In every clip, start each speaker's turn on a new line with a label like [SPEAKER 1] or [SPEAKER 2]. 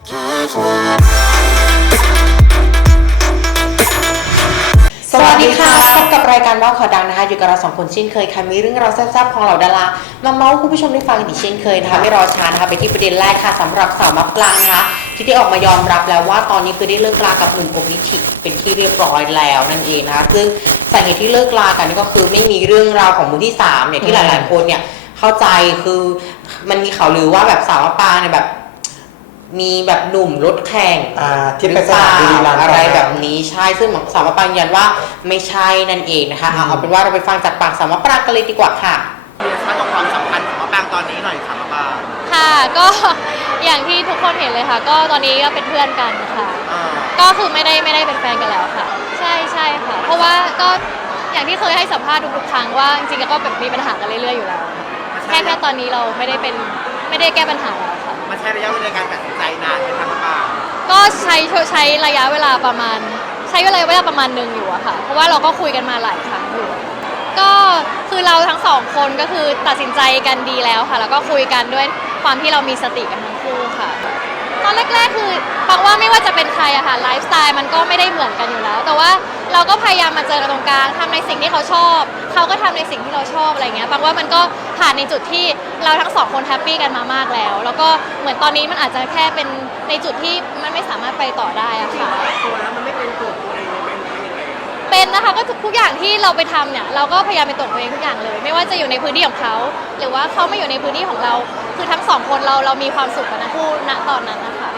[SPEAKER 1] สวัสดีค่ะพบกับรายการว่าขอดังนะคะอยู่กับเราสองคนเช่นเคยค่ะมีเรื่องราวแซ่บๆของเหล่าดารามาเมาส์คุณผู้ชมได้ฟังกันอีกเช่นเคยนะคะไม่รอช้านะคะไปที่ประเด็นแรกค่ะสำหรับสาวมะปรางนะคะที่ได้ออกมายอมรับแล้วว่าตอนนี้คือได้เลิกลากับหนุ่มโอมิชิเป็นที่เรียบร้อยแล้วนั่นเองนะคะซึ่งสาเหตุที่เลิกลากันนี่ก็คือไม่มีเรื่องราวของมือที่3เนี่ยที่หลายๆคนเนี่ยเข้าใจคือมันมีข่าวลือว่าแบบสาวมะปรางเนี่ยแบบมีแบบหนุ่มรถแข่ง
[SPEAKER 2] ที่ไปสนามบุรีรัมย์
[SPEAKER 1] อะไรแบบนี้ใช่ซึ่งสาวมะปรางยืนยันว่าไม่ใช่นั่นเองนะคะเอาเป็นว่าเราไปฟังจากปากสาวมะปรางกันเลยดีกว่าค่ะ
[SPEAKER 3] เรียนช้ากับความสัมพันธ์ของมะปรางตอนนี้หน่อยค่ะมะปราง
[SPEAKER 4] ค่ะก็อย่างที่ทุกคนเห็นเลยค่ะก็ตอนนี้ก็เป็นเพื่อนกันค่ะก็คือไม่ได้เป็นแฟนกันแล้วค่ะใช่ค่ะเพราะว่าก็อย่างที่เคยให้สัมภาษณ์ทุกครั้งว่าจริงๆก็แบบมีปัญหากันเรื่อยๆอยู่แล้วแค่ตอนนี้เราไม่ได้แก้ปัญหาแล้วค่ะ
[SPEAKER 3] มันใช้ระยะเวลาในการตัดสินใจนานไหมคะมะปราง
[SPEAKER 4] ก็ใช้ระยะเวลาประมาณนึงอยู่อะค่ะเพราะว่าเราก็คุยกันมาหลายครั้งอยู่ก็คือเราทั้งสองคนก็คือตัดสินใจกันดีแล้วค่ะแล้วก็คุยกันด้วยความที่เรามีสติกันทั้งคู่ค่ะตอนแรกๆคือปังว่าไม่ว่าจะเป็นใครอะค่ะไลฟ์สไตล์มันก็ไม่ได้เหมือนกันอยู่แล้วแต่ว่าเราก็พยายามมาเจอกันตรงกลางทำในสิ่งที่เขาชอบเขาก็ทำในสิ่งที่เราชอบอะไรเงี้ยปังว่ามันก็ผ่านในจุดที่เราทั้งสองคนแฮปปี้กันมามากแล้วก็เหมือนตอนนี้มันอาจจะแค่เป็นในจุดที่มันไม่สามารถไปต่อได้อะค่ะ
[SPEAKER 3] ตัวแล้วมันไม่เป็นตัวเอง
[SPEAKER 4] เป็นนะคะก็ทุกอย่างที่เราไปทำเนี่ยเราก็พยายามเป็นตัวเองทุกอย่างเลยไม่ว่าจะอยู่ในพื้นที่ของเขาหรือว่าเขาไม่อยู่ในพื้นที่ของเราคือทั้งสองคนเรามีความสุขกันทั้งคู่ณตอนนั้นนะคะ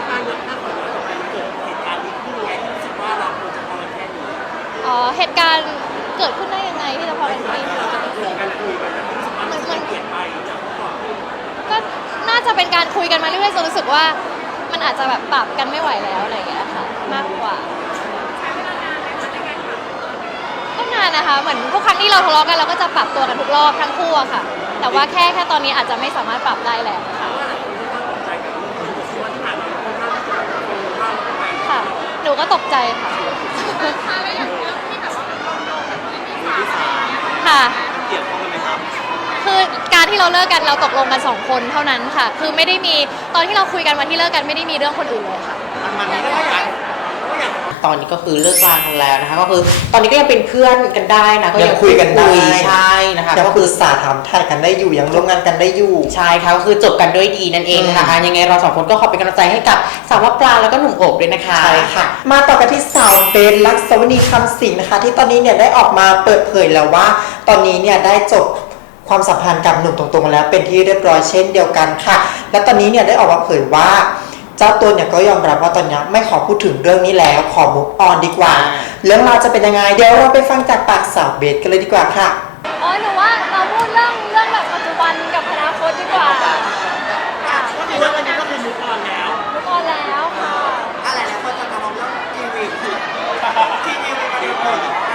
[SPEAKER 4] เหตุการณ์เกิดขึ้นได้ยังไงที่จะพอกันทีก็น่าจะเป็นการคุยกันมาเรื่อยๆจนรู้สึกว่ามันอาจจะแบบปรับกันไม่ไหวแล้วอะไรอย่างเงี้ยค่ะมากกว่าก็นานนะคะเหมือนทุกครั้งที่เราทะเลาะกันเราก็จะปรับตัวกันทุกรอบทั้งคู่อะค่ะแต่ว่าแค่ตอนนี้อาจจะไม่สามารถปรับได้แล้วค่ะหนูก็ตกใจค่ะค่ะ
[SPEAKER 3] เกี่ยวข้องกันไหมครับ
[SPEAKER 4] คือการที่เราเลิกกันเราตกลงกัน2คนเท่านั้นค่ะคือไม่ได้มีตอนที่เราคุยกันวันที่เลิกกันไม่ได้มีเรื่องคนอื่นเลยค่ะ
[SPEAKER 3] มันมีเรื่องการ
[SPEAKER 1] ตอนนี้ก็คือเลิกลากันแล้วนะคะก็คือตอนนี้ก็ยังเป็นเพื่อนกันได้นะก็
[SPEAKER 2] ยังคุยกันได้
[SPEAKER 1] ใช่นะคะ
[SPEAKER 2] ก็คือสาถามไทยกันได้อยู่ยังร่วมงานกันได้อยู่
[SPEAKER 1] ใช่ค่ะก็คือจบกันด้วยดีนั่นเองนะคะยังไงเราสองคนก็ขอเป็นกำลังใจให้กับสาวมะปรางแล้วก็หนุ่มโอบด้วยนะคะ
[SPEAKER 2] ใช่ค่ะมาต่อกันที่สาวเบนลักษวณีคำสิงห์นะคะที่ตอนนี้เนี่ยได้ออกมาเปิดเผยแล้วว่าตอนนี้เนี่ยได้จบความสัมพันธ์กับหนุ่มตรงๆแล้วเป็นที่เรียบร้อยเช่นเดียวกันค่ะและตอนนี้เนี่ยได้ออกมาเผยว่าเจ้าตัวเนี่ยก็ยอมรับว่าตอนนี้ไม่ขอพูดถึงเรื่องนี้แล้วขอมุกออนดีกว่าเรื่องราวจะเป็นยังไงเดี๋ยวเราไปฟังจากปากสาวเบสกันเลยดีกว่าค่ะ
[SPEAKER 4] หนูว่าเราพูดเรื่องแบบปัจจุบันกับอนาคตดีกว่า
[SPEAKER 3] ก็คือว่าวันนี้ก็คือมุกออนแล้ว
[SPEAKER 4] ค่ะ
[SPEAKER 3] อะไรนะคนจะมองเรื่องทีวีที่นิวมาดูผล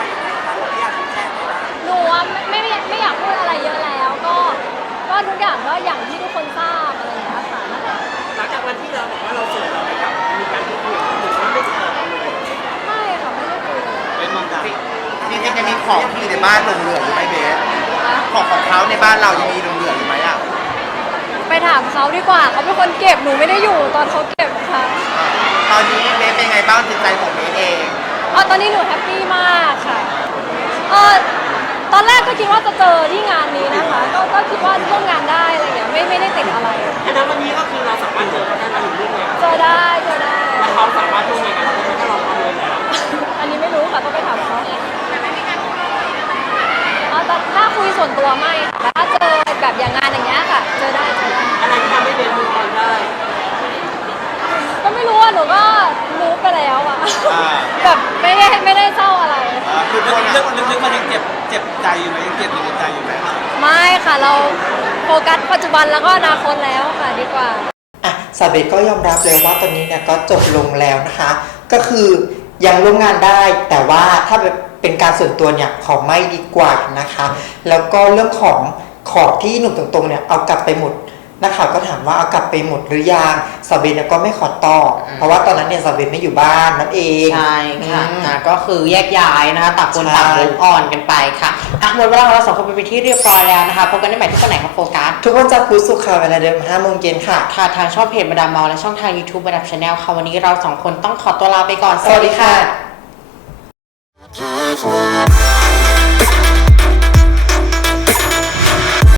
[SPEAKER 4] หนูว่าไม่อยากพูดอะไรเยอะแล้วก็ทุกอย่างก็อย่างที่ทุกคนทราบอะไรอย่างเงี้ยค่ะ
[SPEAKER 3] หลังจากวันที่เราบอกว่าเราโสดเราไม่กลับมีการพูดคุยหรือว่าไม่เจอเลย
[SPEAKER 4] ไม่ค่ะไม่ได้คุยเลย
[SPEAKER 3] เป็นมองกันนี่ยังมีของที่ในบ้านหลงเหลืออยู่ไหมเบสของเขาในบ้านเรายังมีหลงเหลืออยู่ไหมอ่ะ
[SPEAKER 4] ไปถามเขาดีกว่าเขาเป็นคนเก็บหนูไม่ได้อยู่ตอนเขาเก็บค่ะ
[SPEAKER 3] ตอนนี้เบสเป็นไงบ้างจิตใจของเบสเอง
[SPEAKER 4] ตอนนี้หนูแฮปปี้มากค่ะตอนแรกก็คิดว่าจะเจอที่งานนี้นะคะก็คิดว่าร่วมงานได้อะไรอย่างเงี้ยไม่ได้ติดอะไร
[SPEAKER 3] แต่วันนี้ก็คือเราสามารถเจอได้มาถึงเรื่องแล้ว
[SPEAKER 4] เจอได้
[SPEAKER 3] แล้วเขาสามารถร่วมงานกับเราได้ถ้าเราทำเลยแล้ว
[SPEAKER 4] อันนี้ไม่รู้ค่ะต้องไปถามเขาแต่ถ้าคุยส่วนตัวไม่แต่ถ้าเจอแบบอย่างงานอย่างเงี้ยค่ะเจอได้
[SPEAKER 3] อะไรที่ทำให้เบนมูฟออนได้
[SPEAKER 4] ก็ไม่รู้อ่ะหนูก็มูฟไปแล้วอ่ะแบบไม่ได้เศร้าอะไร
[SPEAKER 3] คือเรื่องลึกๆมันยังเจ็บใจอยู่ไหมยังเจ็บอยู่ในใจอยู่ไหม
[SPEAKER 4] ไม่ค่ะเราโฟกัสปัจจุบันแล้วก็อนาคตแล้วค่ะดีกว่า
[SPEAKER 2] สาวเบสก็ยอมรับเลยว่าตอนนี้เนี่ยก็จบลงแล้วนะคะก็คือยังร่วมงานได้แต่ว่าถ้าเป็นการส่วนตัวเนี่ยขอไม่ดีกว่านะคะแล้วก็เรื่องของที่หนุ่มตรงๆเนี่ยเอากลับไปหมดนักข่าวก็ถามว่าเอากลับไปหมดหรือยังสาวเบนก็ไม่ขอตอบเพราะว่าตอนนั้นเนี่ยสาวเบนไม่อยู่บ้านนั่นเอง
[SPEAKER 1] ใช่ค่ะ
[SPEAKER 2] อืม
[SPEAKER 1] ก็คือแยกย้ายนะคะต่างคน
[SPEAKER 2] ใช่
[SPEAKER 1] ต่างมุกออนกันไปค่ะหมดเวลาของเราสองคนไปเป็นที่เรียบร้อยแล้วนะคะพบกันได้ใหม่ที่ตอนไหนครับโฟกัส
[SPEAKER 2] ทุกวันจันทร์พุธศุกร์ค่ะเวลาเดิม5 โมงเย็นค่ะ
[SPEAKER 1] ค่ะทางช่องเพจมาดามมอลและช่องทาง YouTube มาดามชาแนลค่ะวันนี้เราสองคนต้องขอตัวลาไปก่อน
[SPEAKER 2] สวัสดีค่ะ
[SPEAKER 1] สวัสดีค่ะ